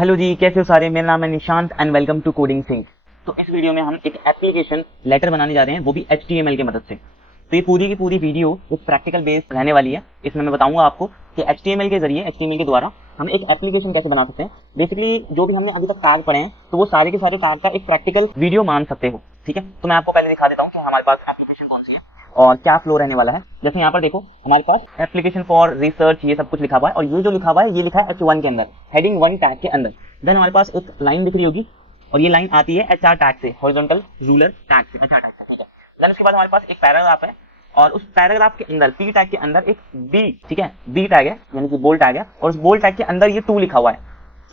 Hello जी, कैसे हो सारे। मेरा नाम है Nishant and welcome to coding Singh. तो इस वीडियो में हम एक एप्लीकेशन लेटर बनाने जा रहे हैं, वो भी HTML की मदद से। तो ये पूरी की पूरी वीडियो एक प्रैक्टिकल बेस्ड रहने वाली है। इसमें मैं बताऊंगा आपको कि HTML के जरिए, HTML के द्वारा हम एक एप्लीकेशन कैसे बना सकते हैं। बेसिकली जो भी हमने अभी तक टैग पढ़े हैं, तो वो सारे के सारे टैग का एक प्रैक्टिकल वीडियो मान सकते हो। ठीक है, तो मैं आपको पहले दिखा देता हूँ कि हमारे पास एप्लीकेशन कौन सी है और क्या फ्लो रहने वाला है। जैसे यहाँ पर देखो, हमारे पास एप्लीकेशन फॉर रिसर्च ये सब कुछ लिखा हुआ है, और ये जो लिखा हुआ है ये लिखा है H1 के अंदर, हेडिंग 1 टैग के अंदर। देन हमारे पास एक लाइन दिख रही होगी, और ये लाइन आती है HR टैग से, हॉरिजॉन्टल रूलर टैग से, HR टैग से। ठीक है, देन उसके बाद हमारे पास एक पैराग्राफ है, और उस पैराग्राफ के अंदर P टैग के अंदर एक B, ठीक है, B टैग है, यानी कि बोल्ड टैग है, और उस बोल्ड टैग के अंदर ये 2 लिखा हुआ है।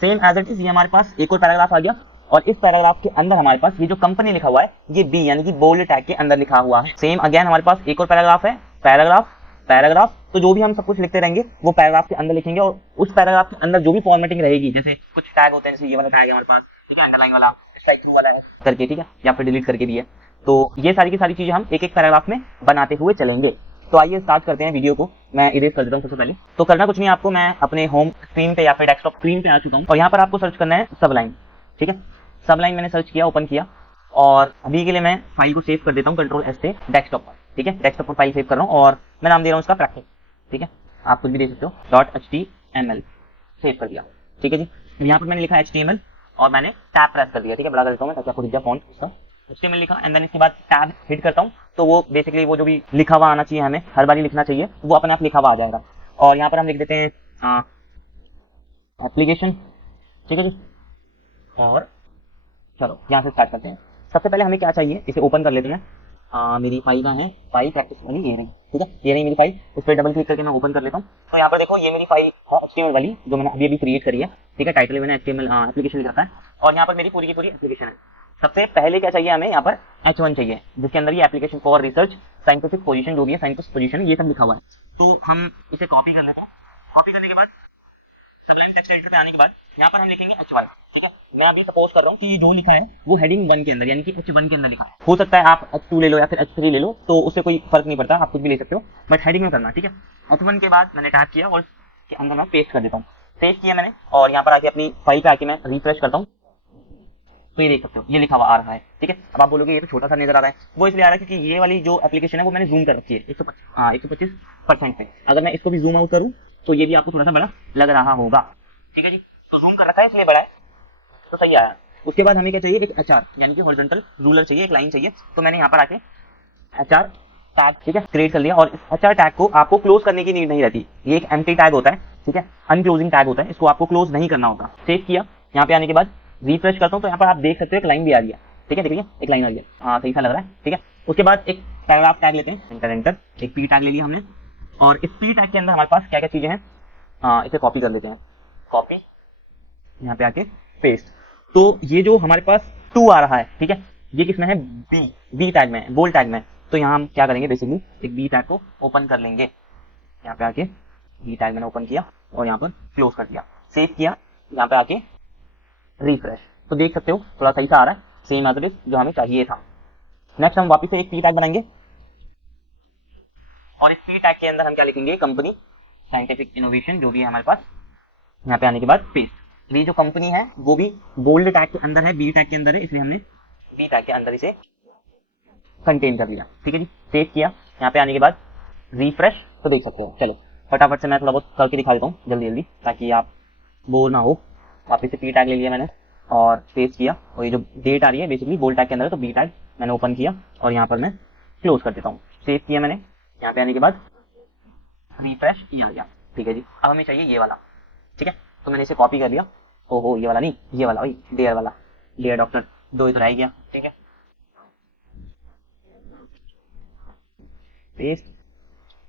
सेम एज इट इज ये हमारे पास एक और पैराग्राफ आ गया, और इस पैराग्राफ के अंदर हमारे पास ये जो कंपनी लिखा हुआ है ये B यानी कि बोल्ड टैग के अंदर लिखा हुआ है। सेम अगेन हमारे पास एक और पैराग्राफ है, पैराग्राफ पैराग्राफ। तो जो भी हम सब कुछ लिखते रहेंगे वो पैराग्राफ के अंदर लिखेंगे, और उस पैराग्राफ के अंदर जो भी फॉर्मेटिंग रहेगी, जैसे कुछ टैग होते हैं, जैसे ये वाला टैग है हमारे पास, ठीक है, अंडरलाइन वाला, स्ट्राइक थ्रू वाला है करके, ठीक है, या फिर डिलीट करके भी है। तो ये सारी की सारी चीजें हम एक एक पैराग्राफ में बनाते हुए चलेंगे। तो आइए स्टार्ट करते हैं वीडियो को। मैं इरेज कर देता हूँ सबसे पहले। तो करना कुछ नहीं आपको, मैं अपने होम स्क्रीन पे या फिर डेस्कटॉप स्क्रीन पे आ चुका हूँ, और यहाँ पर आपको सर्च करना है सबलाइन। ठीक है, सबलाइन मैंने सर्च किया, ओपन किया, और अभी के लिए मैं फाइल को सेव कर देता हूँ Ctrl+S से डेस्कटॉप पर। ठीक है, डेस्कटॉप पर फाइल सेव कर रहा हूँ, और मैं नाम दे रहा हूँ इसका प्रैक्टिस। ठीक है, आप कुछ भी दे सकते हो, .html सेव कर दिया। ठीक है जी, यहाँ पर मैंने लिखा HTML, और मैंने टैब प्रेस कर दिया। ठीक है, बड़ा कर देता हूँ मैं ताकि आपको दिख जाए फॉन्ट उसका। HTML लिखा, एंड देन इसके बाद टैब हिट करता हूँ, तो वो बेसिकली वो जो भी लिखा हुआ आना चाहिए, हमें हर बार लिखना चाहिए, वो अपने आप लिखा हुआ आ जाएगा। और यहाँ पर हम लिख देते हैं एप्लीकेशन। ठीक है जी, और चलो यहाँ से स्टार्ट करते हैं। सबसे पहले हमें क्या चाहिए, इसे ओपन कर लेते हैं। मेरी फाइल कहाँ है, फाइल प्रैक्टिस वाली ये रही। ठीक है, ये रही मेरी फाइल, उस पर डबल क्लिक करके मैं ओपन कर लेता हूँ। तो यहाँ पर देखो, ये मेरी फाइल है HTML वाली, जो मैंने अभी क्रिएट करी है। ठीक है, टाइटल मैंने HTML एप्लीकेशन लिखा है, और यहाँ पर मेरी पूरी की पूरी एप्लीकेशन है। सबसे पहले क्या चाहिए हमें, यहाँ पर H1 चाहिए, जिसके अंदर ये application for research scientific position, जो भी है साइंटिफिक पोजीशन, ये सब लिखा हुआ है। तो हम इसे कॉपी कर लेते हैं। कॉपी करने के बाद सबलाइन टेक्स्ट एडिटर पे आने के बाद यहाँ पर हम लिखेंगे HY। ठीक है, मैं अभी सपोज कर रहा हूँ कि जो लिखा है वो हेडिंग 1 के अंदर, यानी कि H1 के अंदर लिखा है। हो सकता है आप H2 ले लो या फिर H3 ले लो, तो उससे कोई फर्क नहीं पड़ता, आप कुछ भी ले सकते हो, बट हेडिंग में करना। ठीक है, H1 के बाद मैंने टैप किया, और इसके अंदर मैं पेस्ट कर देता हूँ। पेस्ट किया मैंने, और यहाँ पर आके अपनी फाइल पे आके मैं रिफ्रेश करता हूँ, तो ये देख सकते हो ये लिखा हुआ आ रहा है। ठीक है, अब आप बोलोगे ये तो छोटा सा नजर आ रहा है, वो इसलिए आ रहा है क्योंकि ये वाली जो एप्लीकेशन है वो मैंने जूम कर रखी है 125% पे। अगर मैं इसको भी जूम आउट करूँ तो ये भी आपको थोड़ा सा बड़ा लग रहा होगा। ठीक है जी, तो जूम कर रखा है इसलिए बड़ा है, तो सही आया। उसके बाद हमें क्या चाहिए, एक HR यानी कि हॉरिजॉन्टल रूलर चाहिए, एक लाइन चाहिए। तो मैंने यहाँ पर आके HR टैग, ठीक है, क्रिएट कर लिया, और इस HR टैग को आपको क्लोज करने की नीड नहीं रहती। ये एक एम्प्टी टैग होता है, ठीक है, अनक्लोजिंग टैग होता है, इसको आपको क्लोज नहीं करना होगा। सेव किया, यहाँ पे आने के बाद रिफ्रेश करता हूँ, तो यहाँ पर आप देख सकते हो एक लाइन भी आ रही है। ठीक है, देखिए एक लाइन आ रही है, हाँ सही सा लग रहा है। ठीक है, उसके बाद एक पैराग्राफ टैग लेते हैं, एंटर, एक P टैग ले लिया हमने, और इस P टैग के अंदर हमारे पास क्या क्या चीजें हैं, इसे कॉपी कर लेते हैं। कॉपी, यहाँ पे आके पेस्ट। तो ये जो हमारे पास 2 आ रहा है, ठीक है, ये किसमें है, बी टैग में, बोल्ड टैग में। तो यहाँ हम क्या करेंगे, बेसिकली एक बी टैग को ओपन कर लेंगे। यहाँ पे आके बी टैग मैंने ओपन किया, और यहाँ पर क्लोज कर दिया, सेव किया, यहाँ पे आके रिफ्रेश, तो देख सकते हो थोड़ा सही सा आ रहा है, सेम एज इट इज जो हमें चाहिए था। नेक्स्ट हम वापस से एक पी टैग बनाएंगे, और इस पी टैग के अंदर हम क्या लिखेंगे, कंपनी साइंटिफिक इनोवेशन, जो भी है हमारे पास। यहाँ पे आने के बाद पेस्ट। ये जो कंपनी है वो भी बोल्ड टैग के अंदर है, बी टैग के अंदर है, इसलिए हमने बी टैग के अंदर इसे कंटेन कर लिया। ठीक है जी, सेव किया, यहाँ पे आने के बाद रिफ्रेश, तो देख सकते हो। चलो फटाफट से मैं थोड़ा बहुत करके दिखा देता हूँ जल्दी जल्दी, ताकि आप बोर ना हो। वापस से पी टैग ले लिया मैंने, और पेस्ट किया, और ये जो डेट आ रही है बेसिकली बोल्ड टैग के अंदर है, तो बी टैग मैंने ओपन किया, और यहाँ पर मैं क्लोज कर देता हूँ। सेव किया मैंने, यहाँ पे आने के बाद रिफ्रेश, ये आ गया। ठीक है जी, अब हमें चाहिए ये वाला। ठीक है, तो मैंने इसे कॉपी कर लिया। ओहो, ये वाला नहीं, ये वाला भाई, डेयर वाला, डेयर डॉक्टर, 2 इधर आ गया। ठीक है, पेस्ट,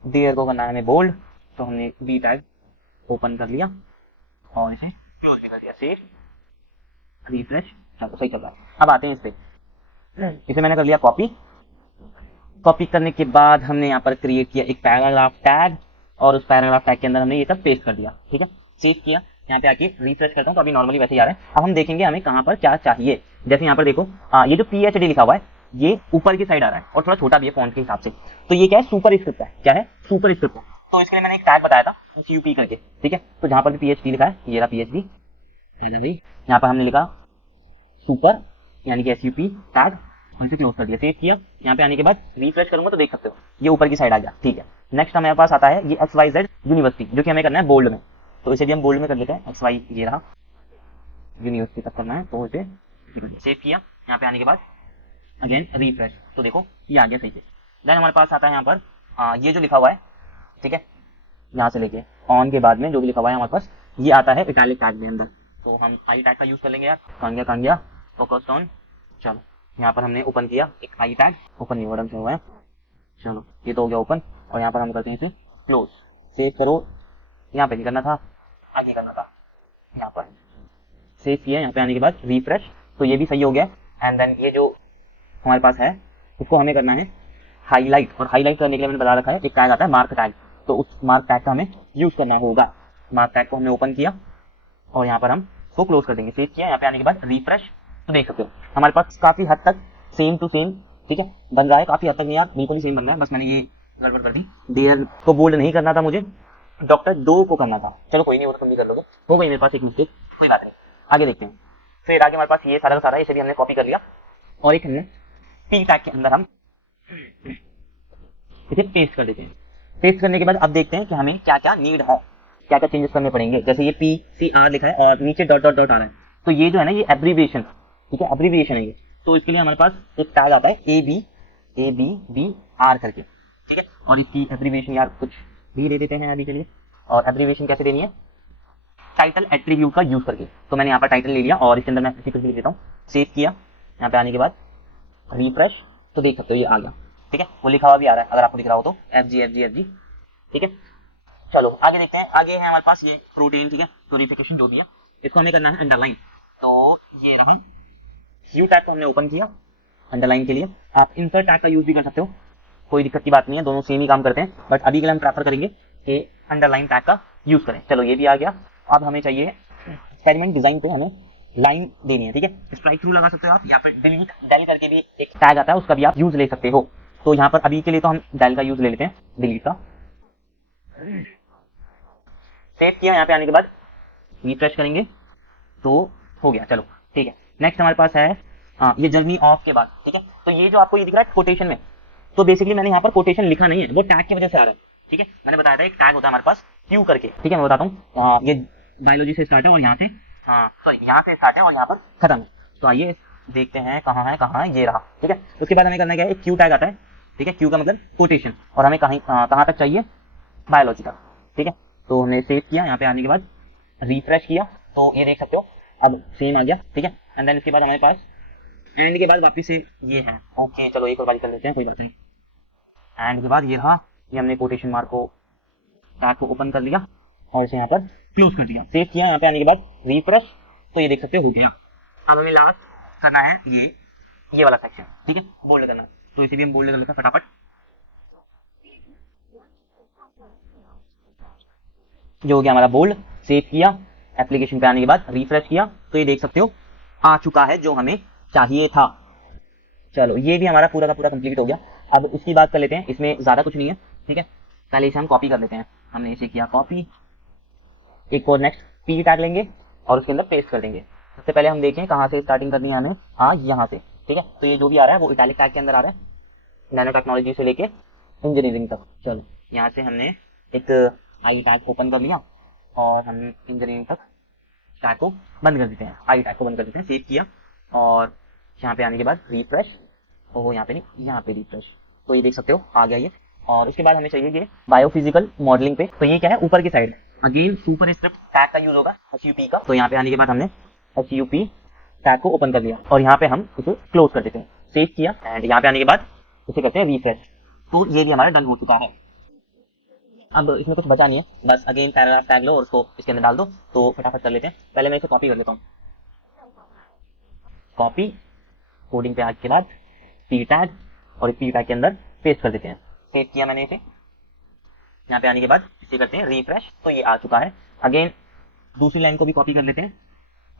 डेयर को करना है हमें बोल्ड, तो हमने बी टैग ओपन कर लिया, और इसे क्लोज भी कर दिया। सेव, रिफ्रेश, चलो सही चल रहा है। अब आते हैं इस पे, इसे मैंने कर लिया कॉपी। कॉपी करने के बाद हमने यहाँ पर क्रिएट किया एक पैराग्राफ टैग, और उस पैराग्राफ टैग के अंदर हमने ये सब पेस्ट कर दिया। ठीक है, सेव किया, यहाँ पे आके रिफ्रेश करता हूँ, तो अभी नॉर्मली वैसे ही आ रहा है। अब हम देखेंगे हमें कहाँ पर क्या चाहिए। जैसे यहाँ पर देखो, ये जो PhD लिखा हुआ है ये ऊपर की साइड आ रहा है, और थोड़ा छोटा भी है फॉन्ट के हिसाब से। तो ये क्या है, सुपर स्क्रिप्ट है। क्या है, सुपर स्क्रिप्ट है। तो इसके लिए मैंने एक टैग बताया था SUP करके। ठीक है, तो जहाँ पर भी PhD लिखा है, ये रहा PhD, यहाँ पर हमने लिखा सुपर यानी कि SUP टैग और इसे क्लोज कर दिया, सेव किया। यहाँ पे आने के बाद रिफ्रेश करूंगा तो देख सकते हो ये ऊपर की साइड आ गया। ठीक है, नेक्स्ट हमारे पास आता है ये XYZ यूनिवर्सिटी, जो कि हमें करना है बोल्ड में, तो इसे भी हम बोल्ड में कर लेते हैं। XY ये रहा, यूनिवर्सिटी तक करना है तो इसे सेव किया। यहाँ पे आने के बाद अगेन रिफ्रेश, तो देखो ये आ गया सही से। देन हमारे पास आता है यहाँ पर ये जो लिखा हुआ है, ठीक है, यहाँ से लेके ऑन के बाद में जो भी लिखा हुआ है हमारे पास ये आता है इटैलिक टैग में अंदर, तो हम आई टैग का यूज कर लेंगे यार। कहाँ गया फोकस्ड ऑन। चलो यहाँ पर हमने ओपन किया एक आई टैग, ओपन नहीं वर्डन से हुआ है। चलो ये तो हो गया ओपन, और यहाँ पर हम करते हैं इसे क्लोज। सेव करो, यहाँ पे नहीं करना था, आगे करना था। यहाँ पर सेव किया, यहाँ पे आने के बाद रिफ्रेश, तो ये भी सही हो गया। एंड देन ये जो हमारे पास है इसको हमें करना है हाईलाइट, और हाईलाइट करने के लिए मैंने बता रखा है एक टैग आता है मार्क टैग, तो उस मार्क टैग का हमें यूज करना होगा। मार्क टैग को हमने ओपन किया और यहाँ पर हम इसको क्लोज कर देंगे। सेव किया, यहाँ पे आने के बाद रिफ्रेश, तो देख सकते हो हमारे पास काफी हद तक सेम टू सेम, ठीक है, बन रहा है। काफी हद तक नहीं यार, बिल्कुल ही सेम बन रहा है, बस मैंने ये गड़बड़ कर दी। देयर को बोल्ड नहीं करना था मुझे, डॉक्टर दो को करना था। चलो कोई नहीं, वो तो तुम भी कर लोगे, हो गई मेरे पास एक मिस्टेक, कोई बात नहीं। आगे देखते हैं। फिर आगे हमारे पास ये सारा का सारा, इसे भी हमने कॉपी कर लिया और एक हमने पी टैग के अंदर हम इसे पेस्ट कर देते हैं। पेस्ट करने के बाद अब देखते हैं कि हमें क्या क्या नीड है, क्या क्या चेंजेस करने पड़ेंगे। जैसे ये PCR लिखा है और नीचे डॉट डॉट डॉट आ रहा है, तो ये जो है ना ये एब्रीविएशन, ठीक है, एब्रीविएशन है ये, तो इसके लिए हमारे पास एक टैग आता है ABBR करके, ठीक है, और इसकी एब्रीविएशन यार कुछ भी दे देते हैं अभी के लिए। और एब्रीविएशन कैसे देनी है, टाइटल एट्रीब्यूट का यूज करके, तो मैंने यहाँ पर टाइटल ले लिया और इसके अंदर मैं इसी कुछ लिख देता हूँ। सेव किया, यहाँ पे आने के बाद रिफ्रेश, तो देख सकते हो ये आ गया, ठीक है, वो लिखा हुआ भी आ रहा है अगर आपको दिख रहा हो तो FG, ठीक है। चलो आगे देखते हैं। आगे है हमारे पास ये प्रोटीन, ठीक है, प्यूरिफिकेशन जो भी है, इसको हमें करना है अंडरलाइन, तो ये रहा यू टैग को हमने ओपन किया अंडरलाइन के लिए। आप इंसर्ट टैग का यूज भी कर सकते हो, कोई दिक्कत की बात नहीं है, दोनों सेम ही काम करते हैं, बट अभी के लिए हम प्रेफर करेंगे कि अंडरलाइन टैग का यूज करें। चलो ये भी आ गया। अब हमें चाहिए एक्सपेरिमेंट डिजाइन पे हमें लाइन देनी है, ठीक है, स्ट्राइक थ्रू लगा सकते हो आप, या फिर डिलीट डेल करके भी एक टैग आता है, उसका भी आप यूज ले सकते हो। तो यहाँ पर अभी के लिए तो हम डेल का यूज ले लेते हैं, डिलीट का। सेव किया, यहाँ पे आने के बाद रिफ्रेश करेंगे तो हो गया। चलो ठीक है, नेक्स्ट हमारे पास है ये जर्नी ऑफ के बाद, ठीक है, तो ये जो आपको ये दिख रहा है कोटेशन में, तो बेसिकली मैंने यहाँ पर कोटेशन लिखा नहीं है, वो टैग की वजह से आ रहा है, ठीक है। मैंने बताया था एक टैग होता है हमारे पास क्यू करके, ठीक है, मैं बताता हूँ। ये बायोलॉजी से स्टार्ट है और यहाँ से सॉरी यहाँ से स्टार्ट है और यहाँ पर खत्म है। तो आइए देखते हैं कहाँ है, ये रहा, ठीक है। उसके बाद हमें करना क्या है, एक क्यू टैग आता है, ठीक है, क्यू का मतलब कोटेशन, और हमें कहाँ तक चाहिए, बायोलॉजी तक, ठीक है। तो हमने सेव किया, यहाँ पे आने के बाद रिफ्रेश किया, तो ये देख सकते हो अब सेम आ गया, ठीक है। एंड देन इसके बाद हमारे पास एंड के बाद वापस से ये है, ओके चलो एक और बारी कर लेते हैं, कोई बात नहीं। एंड के बाद ये रहा, ये हमने कोटेशन मार्क को टैग को ओपन कर लिया और इसे यहाँ पर क्लोज कर दिया। सेव किया, यहाँ पे आने के बाद रिफ्रेश, तो ये देख सकते हो गया। अब हमें लास्ट करना है ये वाला सेक्शन, ठीक है, बोल्ड करना, तो इसे भी हम बोल्ड कर लेते हैं फटाफट। जो हो गया हमारा बोल्ड। सेव किया, एप्लीकेशन पे आने के बाद रिफ्रेश किया, तो ये देख सकते हो आ चुका है जो हमें चाहिए था। चलो ये भी हमारा पूरा का पूरा कंप्लीट हो गया। अब इसकी बात कर लेते हैं, इसमें ज्यादा कुछ नहीं है, ठीक है। पहले इसे हम कॉपी कर लेते हैं, हमने इसे किया कॉपी, एक और नेक्स्ट पी टैग लेंगे और उसके अंदर पेस्ट कर देंगे। सबसे पहले हम देखें कहाँ से स्टार्टिंग करनी है हमें, हाँ यहाँ से, ठीक है। तो ये जो भी आ रहा है वो इटैलिक टैग के अंदर आ रहा है, नैनो टेक्नोलॉजी से लेके इंजीनियरिंग तक। चलो यहाँ से हमने एक आई टैग ओपन कर लिया और हम इंजीनियरिंग तक टैग को बंद कर देते हैं, आई टैग को बंद कर देते हैं। सेव किया और यहाँ पे आने के बाद रिफ्रेश, ओह यहाँ पे नहीं, यहाँ पे रिफ्रेश, तो ये देख सकते हो आ गया ये। और उसके बाद हमें चाहिए ये बायोफिजिकल मॉडलिंग पे, तो ये क्या है ऊपर की side, again super script tag का यूज होगा HUP का। तो यहाँ पे आने के बाद हमने HUP टैग को ओपन कर लिया और यहाँ पे हम इसे क्लोज कर देते हैं। सेव किया एंड यहाँ पे आने के बाद इसे करते हैं रिफ्रेश, तो ये भी हमारा डन हो चुका है। अब इसमें कुछ बचा नहीं है, बस अगेन पैराग्राफ टैग लो और उसको इसके अंदर डाल दो, तो फटाफट कर लेते हैं। पहले मैं इसे कॉपी कर लेता हूँ, कॉपी कोडिंग पे आने के बाद पी टैग और पी टैग के अंदर पेस्ट कर देते हैं। सेव किया मैंने इसे, यहाँ पे आने के बाद इसे करते हैं रिफ्रेश, तो ये आ चुका है। अगेन दूसरी लाइन को भी कॉपी कर लेते हैं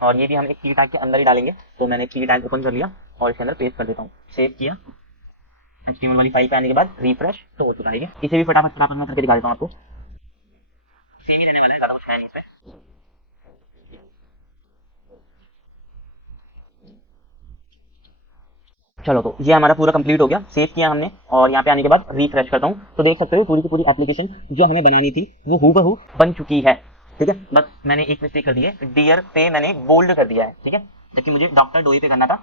और ये भी हम एक पी टैग के अंदर ही डालेंगे, तो मैंने पी टैग ओपन कर लिया और इसके अंदर पेस्ट कर देता हूँ। सेव किया, HTML वाली फाइल पे आने के बाद रिफ्रेश, तो हो चुका है ये। इसे भी फटाफट मैं करके दिखा देता हूँ आपको, सेम ही रहने वाला है, ज़्यादा कुछ है नहीं इसमें। चलो तो ये हमारा पूरा कंप्लीट हो गया, सेव किया हमने और यहाँ पे आने के बाद रिफ्रेश करता हूँ तो देख सकते हो पूरी की पूरी एप्लीकेशन जो हमें बनानी थी वो हूबहू बन चुकी है। ठीक है, बस मैंने एक मिस्टेक कर दी है, डियर पे मैंने बोल्ड कर दिया है। ठीक है, जबकि मुझे डॉक्टर डोई पे करना था।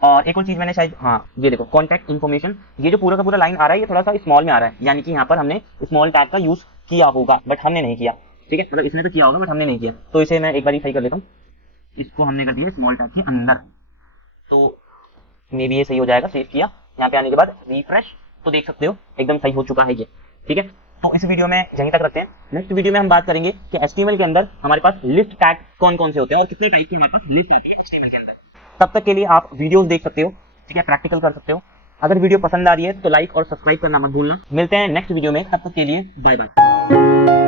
और एक और चीज मैंने शायद, हाँ ये देखो कॉन्टैक्ट इन्फॉर्मेशन, ये जो पूरा का पूरा लाइन आ रहा है ये थोड़ा सा स्मॉल में आ रहा है, यानी कि यहाँ पर हमने स्मॉल टैग का यूज किया होगा बट हमने नहीं किया। ठीक है, मतलब इसने तो किया होगा बट हमने नहीं किया, तो इसे मैं एक बार सही कर लेता हूँ। इसको हमने कर दिया स्मॉल टैग के अंदर, तो मे बी ये सही हो जाएगा। सेव किया, यहाँ पे आने के बाद रिफ्रेश, तो देख सकते हो एकदम सही हो चुका है ये। ठीक है, तो इस वीडियो में यहीं तक रखते हैं। नेक्स्ट वीडियो में हम बात करेंगे कि HTML के अंदर हमारे पास लिस्ट टैग कौन कौन से होते हैं और कितने टाइप की हमारे पास लिस्ट आती है HTML के अंदर। तब तक के लिए आप वीडियोस देख सकते हो, ठीक है, प्रैक्टिकल कर सकते हो। अगर वीडियो पसंद आ रही है तो लाइक और सब्सक्राइब करना मत भूलना। मिलते हैं नेक्स्ट वीडियो में, तब तक के लिए बाय बाय।